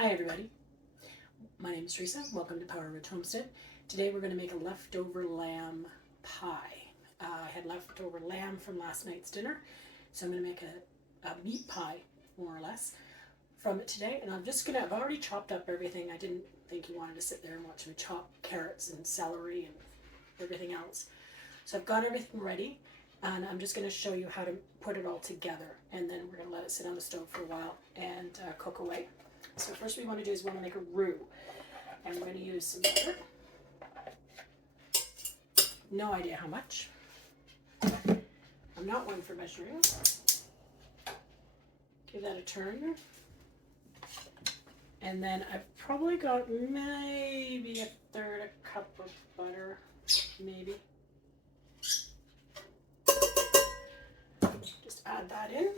Hi everybody, my name is Teresa. Welcome to Power Ridge Homestead. Today we're going to make a leftover lamb pie. I had leftover lamb from last night's dinner, so I'm going to make a meat pie, more or less, from it today. And I've already chopped up everything. I didn't think you wanted to sit there and watch me chop carrots and celery and everything else. So I've got everything ready, and I'm just going to show you how to put it all together, and then we're going to let it sit on the stove for a while and cook away. So first we want to do is we want to make a roux, and we're going to use some butter. No idea how much. I'm not one for measuring. Give that a turn. And then I've probably got maybe a third a cup of butter, maybe. Just add that in.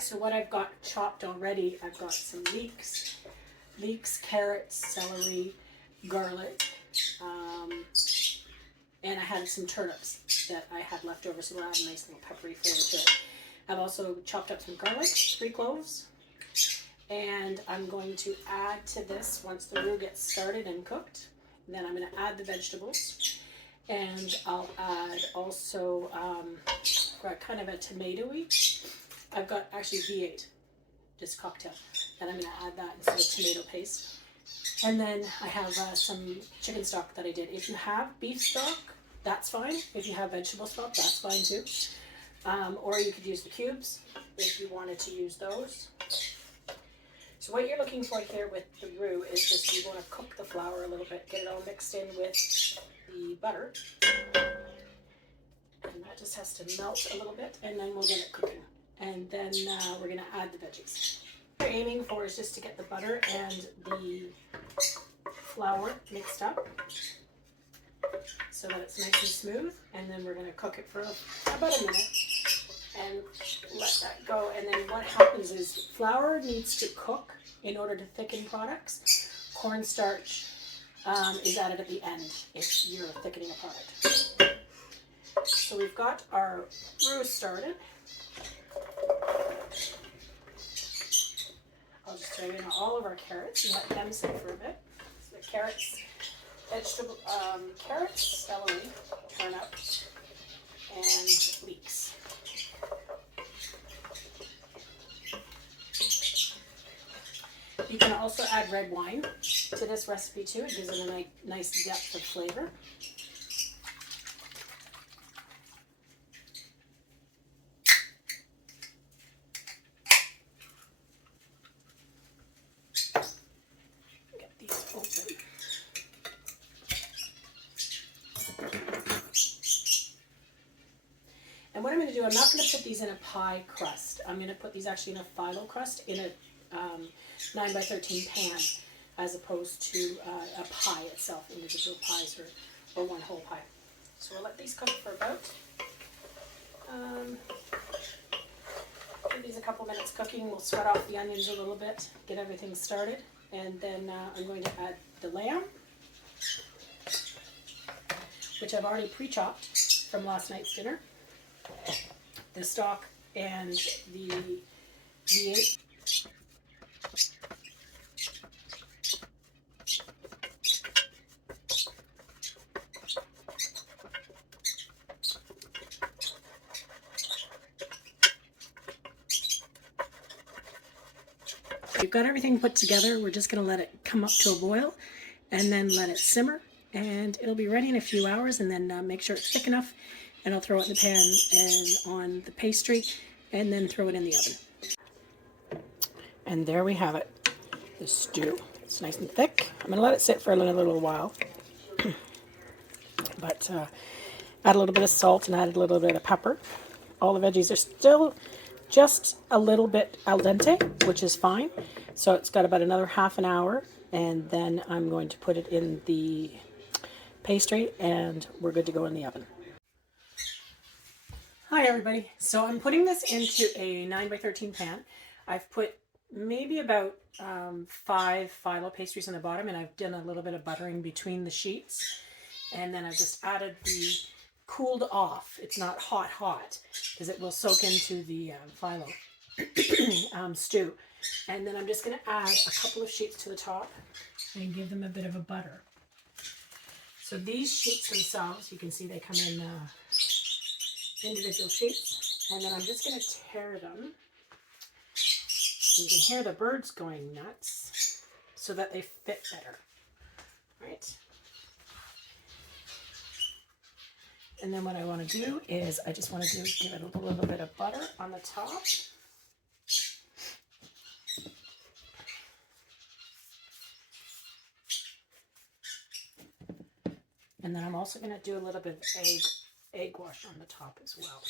So what I've got chopped already, I've got some leeks, carrots, celery, garlic, and I had some turnips that I had left over, so we'll add a nice little peppery flavor to it. I've also chopped up some garlic, 3 cloves, and I'm going to add to this once the roux gets started and cooked. And then I'm going to add the vegetables, and I'll add also got kind of a tomatoey. I've got actually V8, just cocktail, and I'm going to add that instead of tomato paste. And then I have some chicken stock that I did. If you have beef stock, that's fine. If you have vegetable stock, that's fine too. Or you could use the cubes if you wanted to use those. So what you're looking for here with the roux is just you want to cook the flour a little bit, get it all mixed in with the butter. And that just has to melt a little bit, and then we'll get it cooking. And then we're going to add the veggies. What you're aiming for is just to get the butter and the flour mixed up so that it's nice and smooth. And then we're going to cook it for about a minute and let that go. And then what happens is flour needs to cook in order to thicken products. Cornstarch is added at the end if you're thickening a product. So we've got our roux started. I'll just throw in all of our carrots and let them sit for a bit. So the carrots, carrots, celery, turnips, and leeks. You can also add red wine to this recipe too. It gives it a nice depth of flavor. And what I'm going to do, I'm not going to put these in a pie crust. I'm going to put these actually in a phyllo crust in a 9x13 pan, as opposed to a pie itself, individual pies or one whole pie. So we'll let these cook for about, give these a couple minutes cooking. We'll sweat off the onions a little bit, get everything started, and then I'm going to add the lamb, which I've already pre-chopped from last night's dinner, the stock, and the V8. We've got everything put together. We're just going to let it come up to a boil and then let it simmer, and it'll be ready in a few hours. And then make sure it's thick enough, and I'll throw it in the pan and on the pastry, and then throw it in the oven. And there we have it, the stew. It's nice and thick. I'm going to let it sit for a little while, but add a little bit of salt and add a little bit of pepper. All the veggies are still just a little bit al dente, which is fine. So it's got about another half an hour, and then I'm going to put it in the pastry, and we're good to go in the oven. Hi everybody. So I'm putting this into a 9x13 pan. I've put maybe about 5 phyllo pastries on the bottom, and I've done a little bit of buttering between the sheets. And then I've just added the cooled off. It's not hot, because it will soak into the phyllo stew. And then I'm just going to add a couple of sheets to the top and give them a bit of a butter. So these sheets themselves, you can see they come in individual sheets. And then I'm just going to tear them. You can hear the birds going nuts so that they fit better. All right. And then what I want to do is I just want to give it a little bit of butter on the top. And then I'm also going to do a little bit of egg wash on the top as well.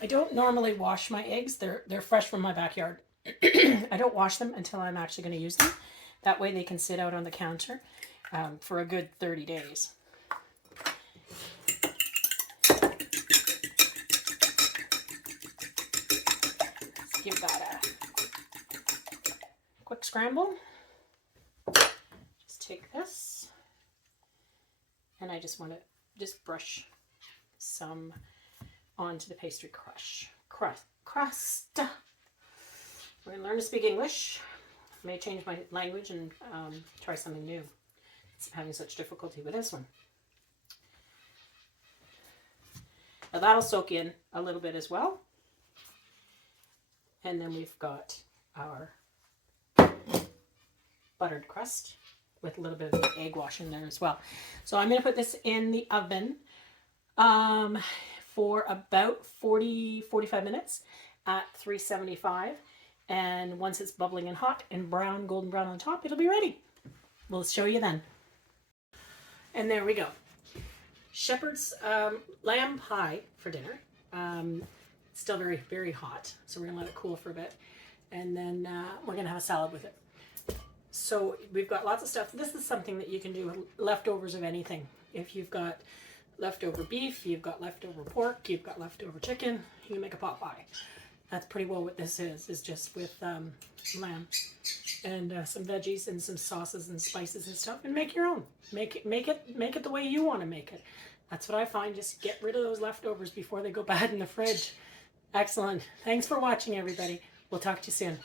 I don't normally wash my eggs. They're fresh from my backyard. I don't wash them until I'm actually going to use them. That way they can sit out on the counter for a good 30 days. Let's give that a quick scramble. Just take this. And I just want to brush some onto the pastry crust. We're going to learn to speak English. I may change my language and try something new. I'm having such difficulty with this one. Now that'll soak in a little bit as well. And then we've got our buttered crust with a little bit of egg wash in there as well. So I'm going to put this in the oven for about 40-45 minutes at 375. And once it's bubbling and hot and brown, golden brown on top, it'll be ready. We'll show you then. And there we go. Shepherd's lamb pie for dinner. Still very, very hot. So we're going to let it cool for a bit. And then we're going to have a salad with it. So we've got lots of stuff. This is something that you can do with leftovers of anything. If you've got leftover beef, you've got leftover pork, you've got leftover chicken, you can make a pot pie. That's pretty well what this is just with lamb and some veggies and some sauces and spices and stuff, and make your own. Make it the way you want to make it. That's what I find. Just get rid of those leftovers before they go bad in the fridge. Excellent. Thanks for watching, everybody. We'll talk to you soon.